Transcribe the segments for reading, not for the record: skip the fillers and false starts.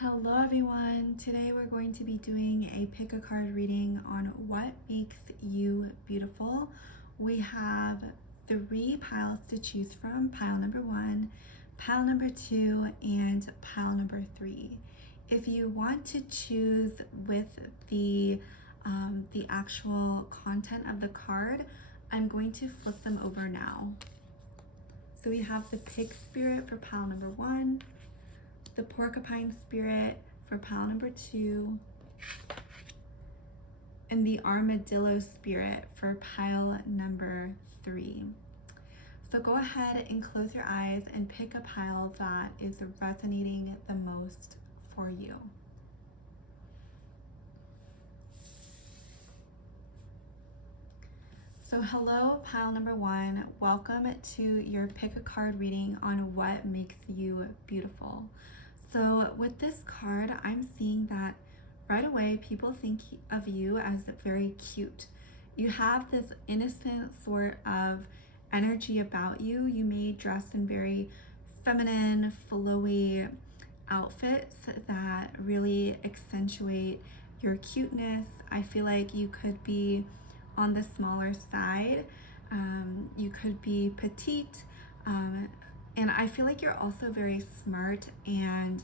Hello everyone! Today we're going to be doing a pick a card reading on what makes you beautiful. We have 3 piles to choose from: pile number 1, pile number 2, and pile number 3. If you want to choose with the actual content of the card, I'm going to flip them over now. So we have the pig spirit for pile number 1, the porcupine spirit for pile number 2, and the armadillo spirit for pile number 3. So go ahead and close your eyes and pick a pile that is resonating the most for you. So hello, pile number 1. Welcome to your pick a card reading on what makes you beautiful. So with this card, I'm seeing that right away people think of you as very cute. You have this innocent sort of energy about you. You may dress in very feminine, flowy outfits that really accentuate your cuteness. I feel like you could be on the smaller side. You could be petite. And I feel like you're also very smart and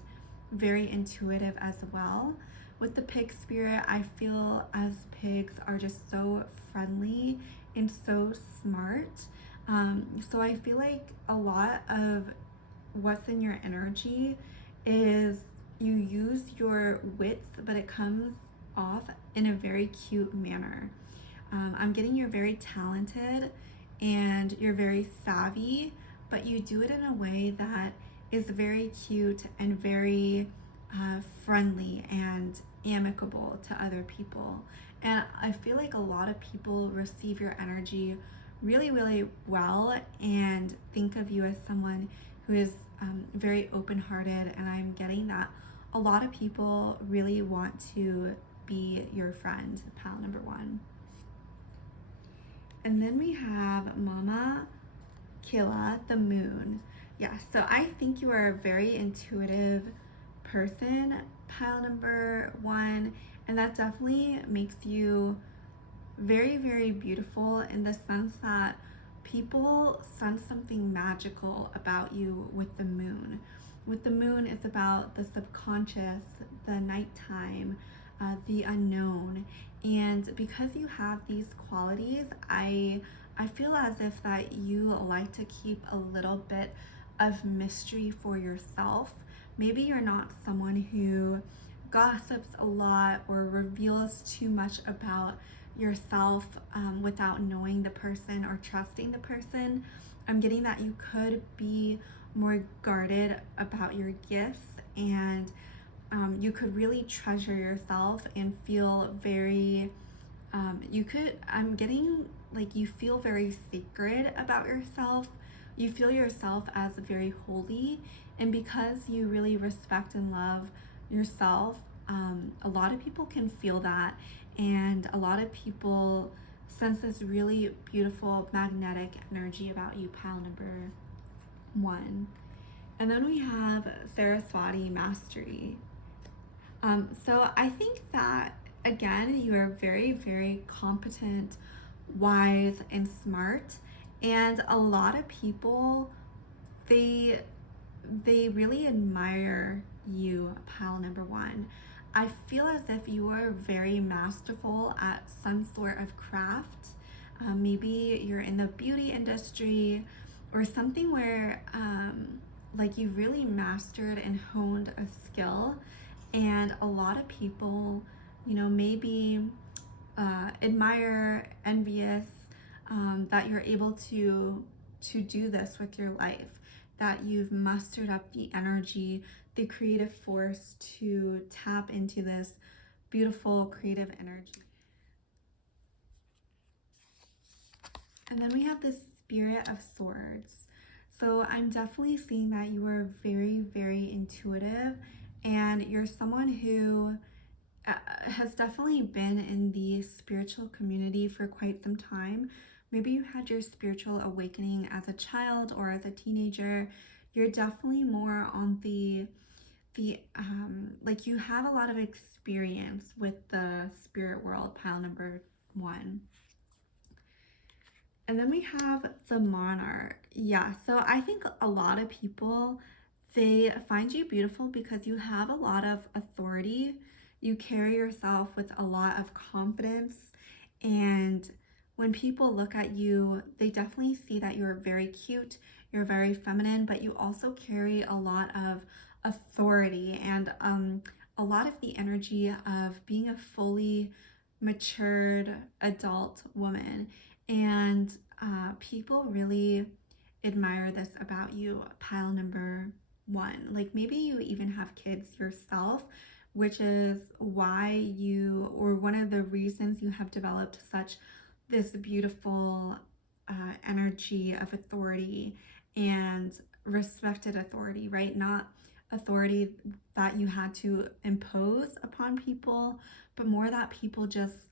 very intuitive as well. With the pig spirit, I feel as pigs are just so friendly and so smart. So I feel like a lot of what's in your energy is you use your wits, but it comes off in a very cute manner. I'm getting you're very talented and you're very savvy, but you do it in a way that is very cute and very friendly and amicable to other people. And I feel like a lot of people receive your energy really, really well and think of you as someone who is very open-hearted. And I'm getting that a lot of people really want to be your friend, pal number 1. And then we have Mama Killa, the moon. Yeah, so I think you are a very intuitive person, pile number 1, and that definitely makes you very, very beautiful in the sense that people sense something magical about you with the moon. With the moon, it's about the subconscious, the nighttime, the unknown. And because you have these qualities, I feel as if that you like to keep a little bit of mystery for yourself. Maybe you're not someone who gossips a lot or reveals too much about yourself without knowing the person or trusting the person. I'm getting that you could be more guarded about your gifts, and you could really treasure yourself and feel very I'm getting like you feel very sacred about yourself. You feel yourself as very holy, and because you really respect and love yourself, a lot of people can feel that, and a lot of people sense this really beautiful magnetic energy about you, pile number 1. And then we have Saraswati Mastery. So I think that again, you are very, very competent, wise, and smart. And a lot of people, they really admire you, pile number 1. I feel as if you are very masterful at some sort of craft. Maybe you're in the beauty industry or something where like you really mastered and honed a skill, and a lot of people, maybe admire, envious that you're able to do this with your life, that you've mustered up the energy, the creative force to tap into this beautiful creative energy. And then we have the Spirit of Swords. So I'm definitely seeing that you are very, very intuitive, and you're someone who has definitely been in the spiritual community for quite some time. Maybe you had your spiritual awakening as a child or as a teenager. You're definitely more on the like you have a lot of experience with the spirit world, pile number 1. And then we have the monarch. Yeah, so I think a lot of people, they find you beautiful because you have a lot of authority. You carry yourself with a lot of confidence. And when people look at you, they definitely see that you're very cute, you're very feminine, but you also carry a lot of authority and a lot of the energy of being a fully matured adult woman. And people really admire this about you, pile number 1. Like maybe you even have kids yourself, which is why you, or one of the reasons you have developed such this beautiful energy of authority and respected authority, right? Not authority that you had to impose upon people, but more that people just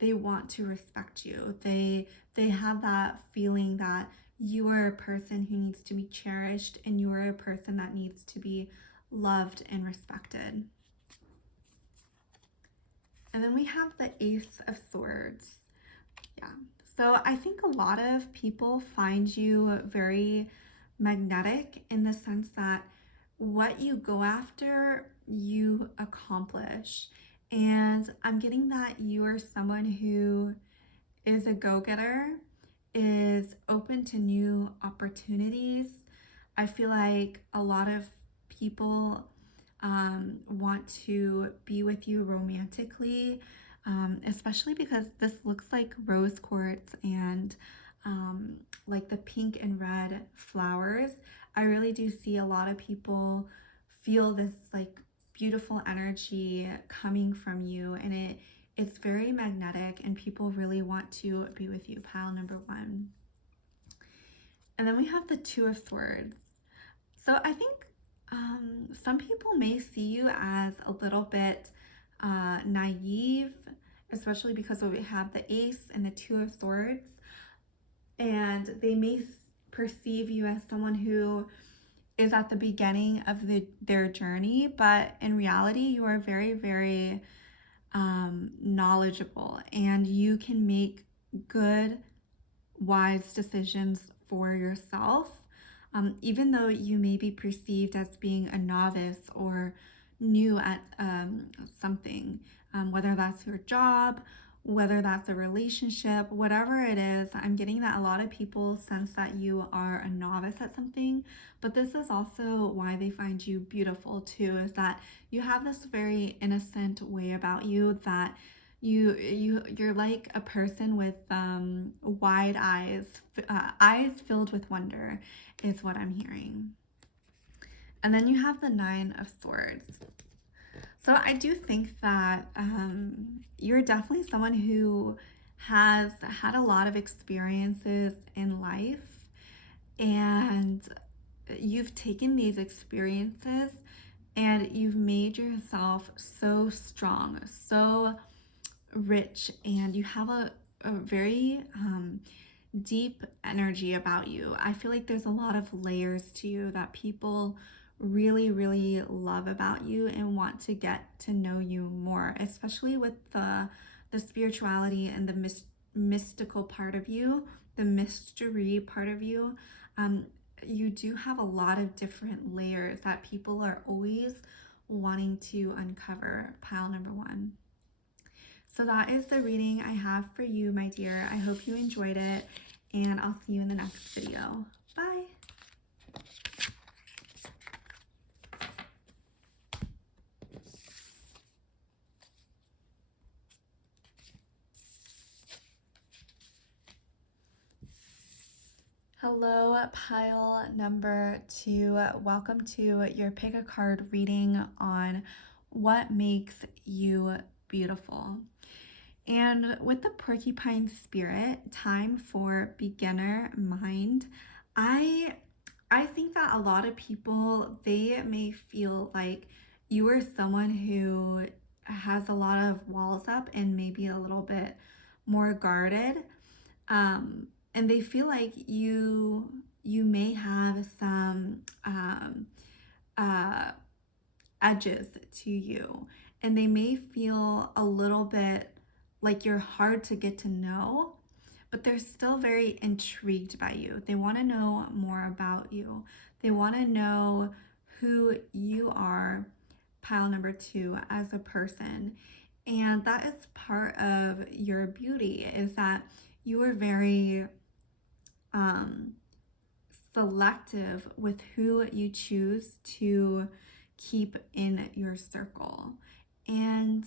they want to respect you. They have that feeling that you are a person who needs to be cherished and you are a person that needs to be loved and respected. And then we have the Ace of Swords. Yeah. So I think a lot of people find you very magnetic in the sense that what you go after, you accomplish. And I'm getting that you are someone who is a go-getter, is open to new opportunities. I feel like a lot of people want to be with you romantically, especially because this looks like rose quartz and like the pink and red flowers. I really do see a lot of people feel this like beautiful energy coming from you, and it's very magnetic and people really want to be with you, pile number 1. And then we have the Two of Swords. So I think some people may see you as a little bit naive, especially because we have the Ace and the Two of Swords. And they may perceive you as someone who is at the beginning of their journey, but in reality, you are very, very knowledgeable and you can make good, wise decisions for yourself. Even though you may be perceived as being a novice or new at something, whether that's your job, whether that's a relationship, whatever it is, I'm getting that a lot of people sense that you are a novice at something, but this is also why they find you beautiful too, is that you have this very innocent way about you that you're like a person with wide eyes, eyes filled with wonder is what I'm hearing. And then you have the Nine of Swords. So I do think that you're definitely someone who has had a lot of experiences in life, and you've taken these experiences and you've made yourself so strong, so rich, and you have a very deep energy about you. I feel like there's a lot of layers to you that people really, really love about you and want to get to know you more, especially with the spirituality and the mystical part of you, the mystery part of you. You do have a lot of different layers that people are always wanting to uncover, pile number 1. So that is the reading I have for you, my dear. I hope you enjoyed it, and I'll see you in the next video. Bye. Hello, pile number 2. Welcome to your pick a card reading on what makes you beautiful. And with the porcupine spirit, time for beginner mind. I think that a lot of people, they may feel like you are someone who has a lot of walls up and maybe a little bit more guarded. And they feel like you may have some edges to you, and they may feel a little bit like you're hard to get to know, but they're still very intrigued by you. They want to know more about you. They want to know who you are, pile number two, as a person. And that is part of your beauty, is that you are very um, selective with who you choose to keep in your circle. And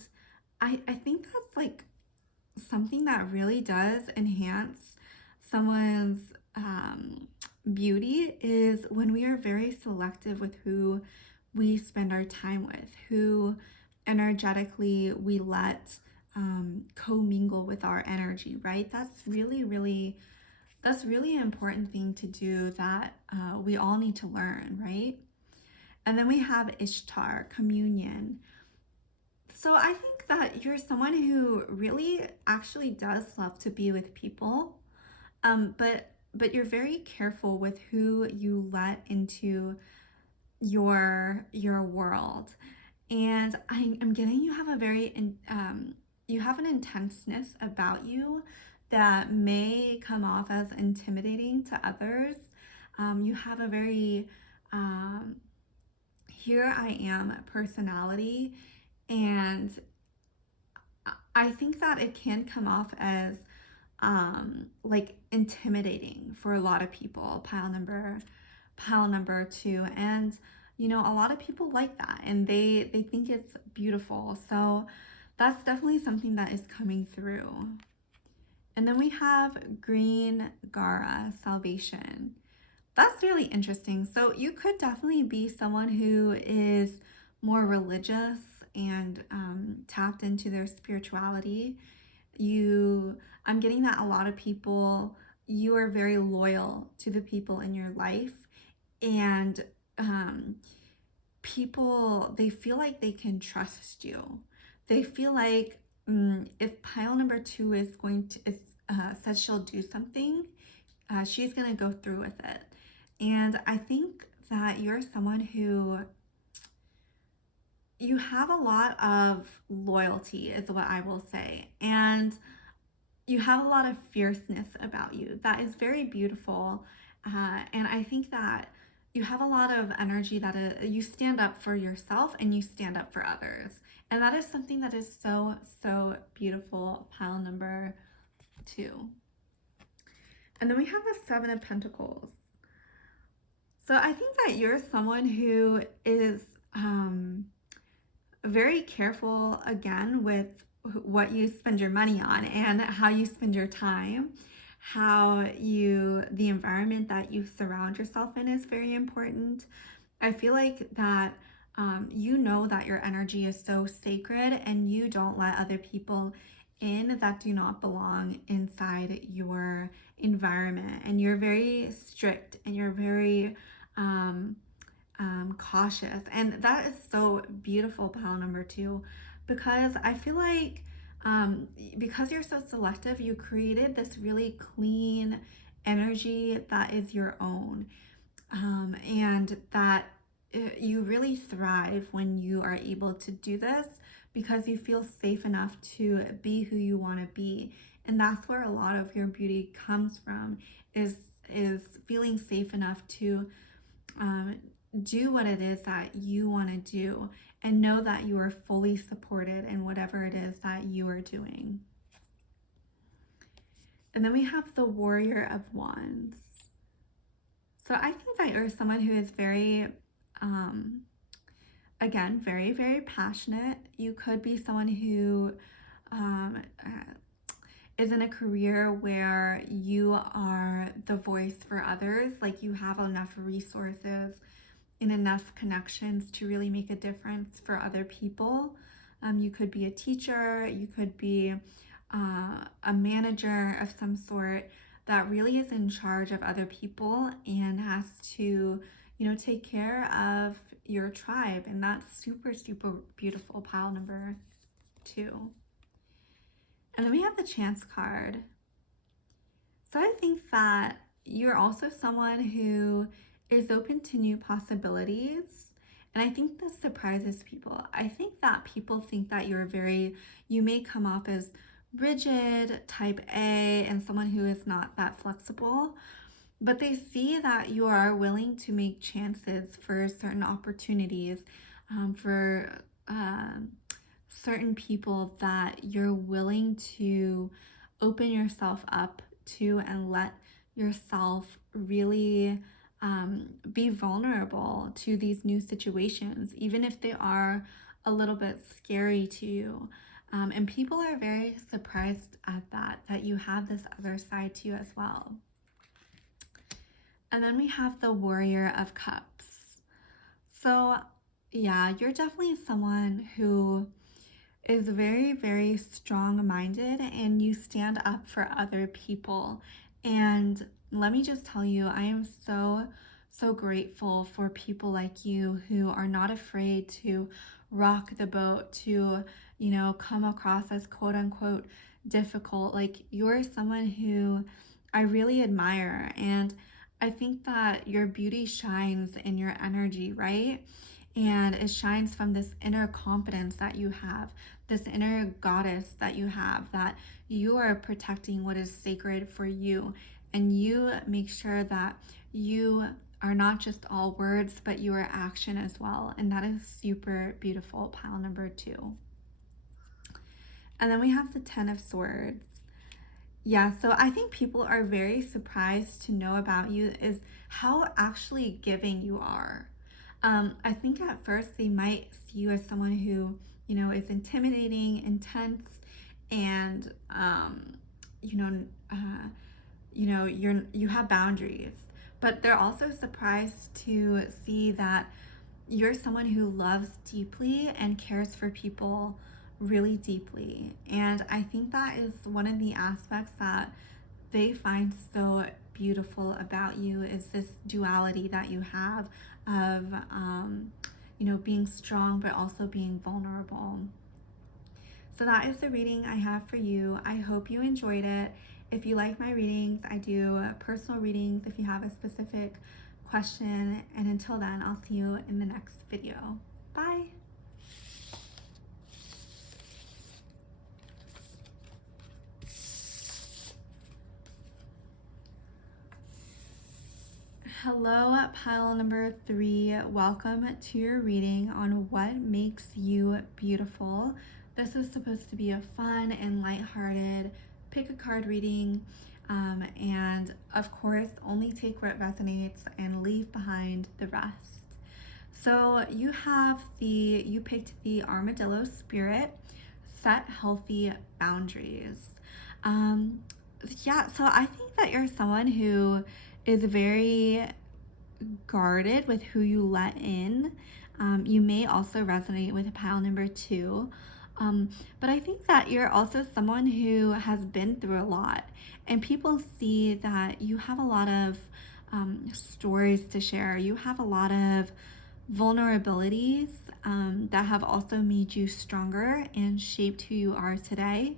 I think that's like something that really does enhance someone's beauty, is when we are very selective with who we spend our time with, who energetically we let commingle with our energy, right? That's really an important thing to do, that we all need to learn, right? And then we have Ishtar, communion. So I think that you're someone who really actually does love to be with people, but you're very careful with who you let into your world. And I'm getting you have a you have an intenseness about you that may come off as intimidating to others. You have a very here I am personality, and I think that it can come off as like intimidating for a lot of people, pile number two. And a lot of people like that, and they think it's beautiful. So that's definitely something that is coming through. And then we have green Gara, salvation. That's really interesting. So you could definitely be someone who is more religious and tapped into their spirituality. I'm getting that a lot of people, you are very loyal to the people in your life, and people, they feel like they can trust you. They feel like if pile number two is going to says she'll do something, she's going to go through with it. And I think that you're someone who, you have a lot of loyalty, is what I will say. And you have a lot of fierceness about you that is very beautiful. And I think that you have a lot of energy that you stand up for yourself and you stand up for others. And that is something that is so, so beautiful, pile number two. And then we have the Seven of Pentacles. So I think that you're someone who is very careful, again, with what you spend your money on and how you spend your time. The environment that you surround yourself in is very important. I feel like that that your energy is so sacred, and you don't let other people in that do not belong inside your environment. And you're very strict, and you're very cautious. And that is so beautiful, pile number two, because I feel like because you're so selective, you created this really clean energy that is your own. And that you really thrive when you are able to do this, because you feel safe enough to be who you want to be. And that's where a lot of your beauty comes from, is feeling safe enough to do what it is that you want to do, and know that you are fully supported in whatever it is that you are doing. And then we have the Warrior of Wands. So I think that you're someone who is very, again, very, very passionate. You could be someone who is in a career where you are the voice for others. Like, you have enough resources and enough connections to really make a difference for other people. You could be a teacher, you could be a manager of some sort that really is in charge of other people and has to, take care of your tribe. And that's super, super beautiful, pile number two. And then we have the Chance card. So I think that you're also someone who is open to new possibilities. And I think this surprises people. I think that people think that you may come off as rigid, type A, and someone who is not that flexible, but they see that you are willing to make chances for certain opportunities, for certain people, that you're willing to open yourself up to and let yourself really be vulnerable to these new situations, even if they are a little bit scary to you. And people are very surprised at that, that you have this other side to you as well. And then we have the Warrior of Cups. So, yeah, you're definitely someone who is very, very strong minded and you stand up for other people. And let me just tell you, I am so, so grateful for people like you who are not afraid to rock the boat, to, come across as quote unquote difficult. Like, you're someone who I really admire. And I think that your beauty shines in your energy, right? And it shines from this inner confidence that you have, this inner goddess that you have, that you are protecting what is sacred for you. And you make sure that you are not just all words, but you are action as well. And that is super beautiful, pile number 2. And then we have the 10 of Swords. Yeah, so I think people are very surprised to know about you is how actually giving you are. I think at first they might see you as someone who, is intimidating, intense, and you know, you have boundaries. But they're also surprised to see that you're someone who loves deeply and cares for people really deeply. And I think that is one of the aspects that they find so beautiful about you, is this duality that you have of being strong but also being vulnerable. So that is the reading I have for you. I hope you enjoyed it. If you like my readings, I do personal readings if you have a specific question. And until then, I'll see you in the next video. Bye. Hello, pile number 3. Welcome to your reading on what makes you beautiful. This is supposed to be a fun and lighthearted pick a card reading. And of course, only take what resonates and leave behind the rest. So you picked the Armadillo Spirit, set healthy boundaries. Yeah, so I think that you're someone who is very guarded with who you let in. You may also resonate with pile number 2. But I think that you're also someone who has been through a lot, and people see that you have a lot of stories to share. You have a lot of vulnerabilities that have also made you stronger and shaped who you are today.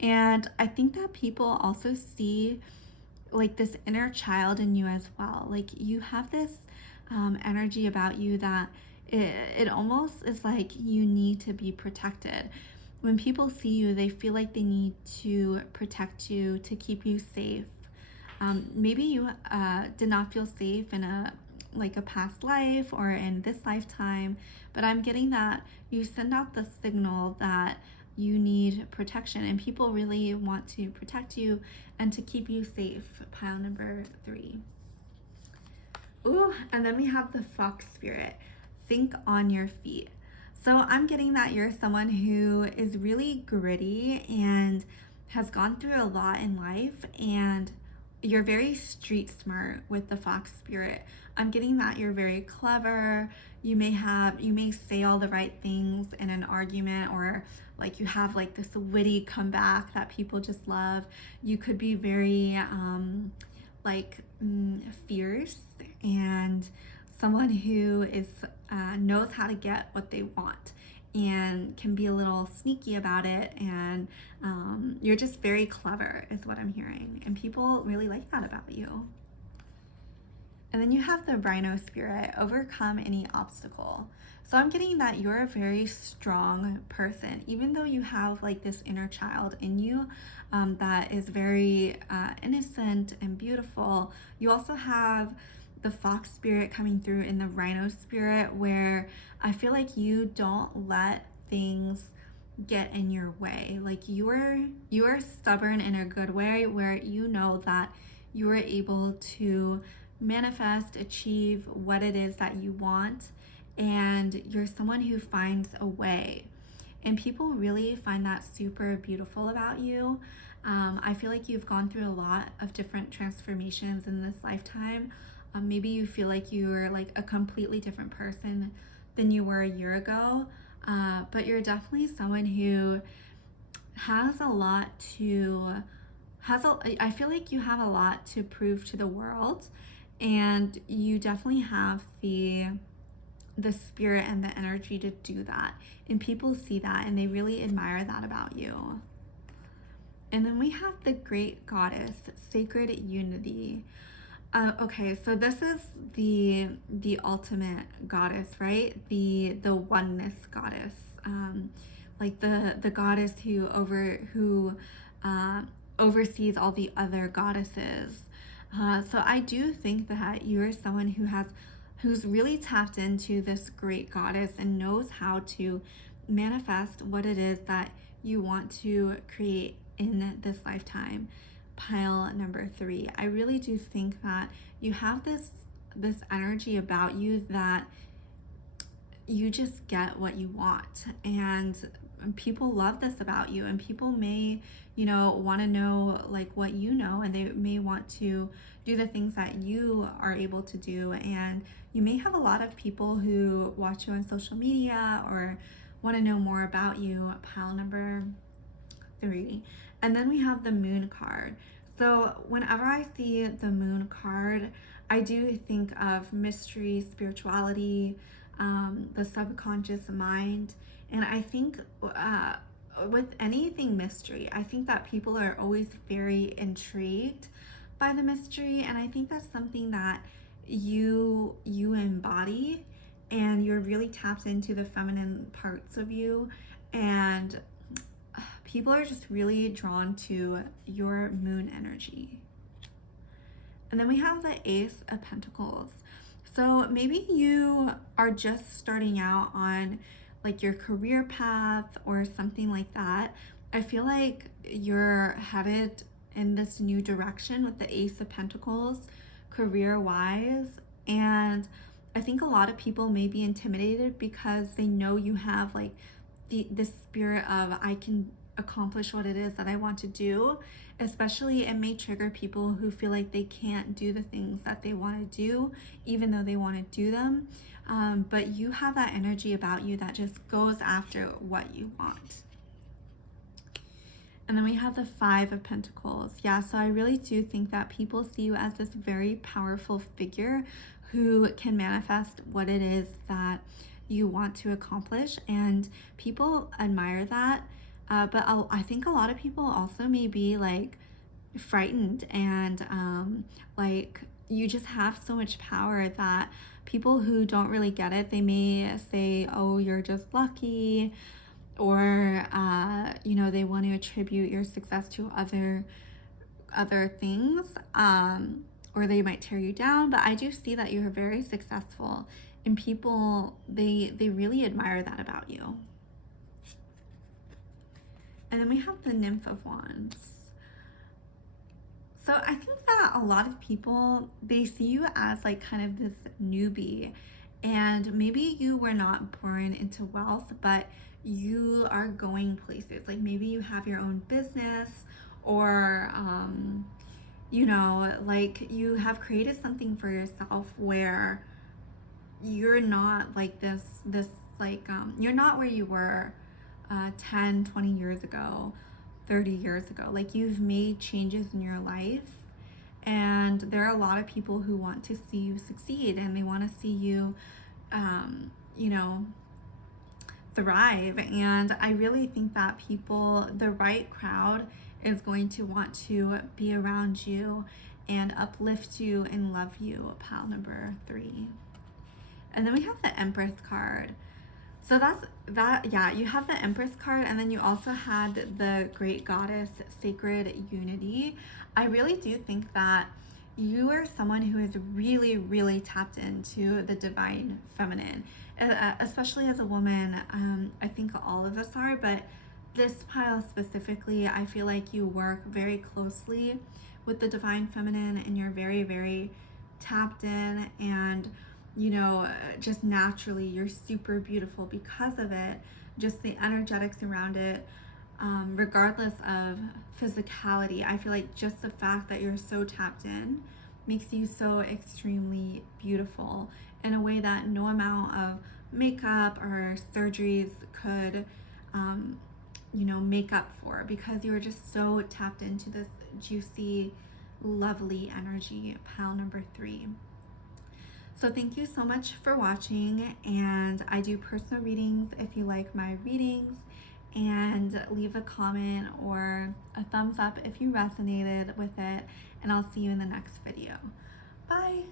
And I think that people also see like this inner child in you as well. Like, you have this energy about you that it almost is like you need to be protected. When people see you, they feel like they need to protect you, to keep you safe. Maybe you did not feel safe in a past life or in this lifetime, but I'm getting that you send out the signal that you need protection, and people really want to protect you and to keep you safe. Pile number 3. Ooh, and then we have the Fox Spirit. Think on your feet. So I'm getting that you're someone who is really gritty and has gone through a lot in life, and you're very street smart with the Fox Spirit. I'm getting that you're very clever. You may say all the right things in an argument, or like you have like this witty comeback that people just love. You could be very fierce, and someone who is knows how to get what they want and can be a little sneaky about it, and you're just very clever is what I'm hearing, and people really like that about you. And then you have the rhino spirit, overcome any obstacle. So I'm getting that you're a very strong person, even though you have like this inner child in you that is very innocent and beautiful. You also have the fox spirit coming through in the rhino spirit, where I feel like you don't let things get in your way. Like you are stubborn in a good way, where you know that you are able to manifest, achieve what it is that you want, and you're someone who finds a way. And people really find that super beautiful about you. I feel like you've gone through a lot of different transformations in this lifetime. Maybe you feel like you're like a completely different person than you were a year ago, but you're definitely someone who has a lot to I feel like you have a lot to prove to the world, and you definitely have the spirit and the energy to do that. And people see that and they really admire that about you. And then we have the great goddess, sacred unity. Okay, so this is the ultimate goddess, right? The oneness goddess, like the goddess who oversees all the other goddesses. So I do think that you're someone who's really tapped into this great goddess and knows how to manifest what it is that you want to create in this lifetime. Pile number 3. I really do think that you have this energy about you that you just get what you want, and people love this about you, and people may want to know like what you know, and they may want to do the things that you are able to do. And you may have a lot of people who watch you on social media or want to know more about you. Pile number 3. And then we have the moon card. So whenever I see the moon card, I do think of mystery, spirituality, the subconscious mind. And I think with anything mystery, I think that people are always very intrigued by the mystery. And I think that's something that you embody, and you're really tapped into the feminine parts of you. And people are just really drawn to your moon energy. And then we have the Ace of Pentacles. So maybe you are just starting out on like your career path or something like that. I feel like you're headed in this new direction with the Ace of Pentacles, career wise. And I think a lot of people may be intimidated because they know you have like the spirit of, I can accomplish what it is that I want to do. Especially, it may trigger people who feel like they can't do the things that they want to do, even though they want to do them. But you have that energy about you that just goes after what you want. And then we have the 5 of Pentacles. Yeah, so I really do think that people see you as this very powerful figure who can manifest what it is that you want to accomplish, and people admire that. But I think a lot of people also may be like frightened, and like you just have so much power that people who don't really get it, they may say, oh, you're just lucky, or they want to attribute your success to other things, or they might tear you down. But I do see that you're very successful, and people they really admire that about you. And then we have the Nymph of Wands. So I think that a lot of people, they see you as like kind of this newbie, and maybe you were not born into wealth, but you are going places. Like maybe you have your own business, or like you have created something for yourself where you're not like this like you're not where you were 10, 20 years ago, 30 years ago. Like you've made changes in your life, and there are a lot of people who want to see you succeed, and they want to see you thrive. And I really think that people, the right crowd, is going to want to be around you and uplift you and love you, pile number 3. And then we have the Empress card. So yeah, you have the Empress card, and then you also had the Great Goddess, Sacred Unity. I really do think that you are someone who is really, really tapped into the divine feminine, especially as a woman. I think all of us are, but this pile specifically, I feel like you work very closely with the divine feminine, and you're very, very tapped in, and just naturally you're super beautiful because of it, just the energetics around it. Regardless of physicality, I feel like just the fact that you're so tapped in makes you so extremely beautiful in a way that no amount of makeup or surgeries could make up for, because you're just so tapped into this juicy, lovely energy, pile number 3. So thank you so much for watching, and I do personal readings if you like my readings, and leave a comment or a thumbs up if you resonated with it, and I'll see you in the next video. Bye!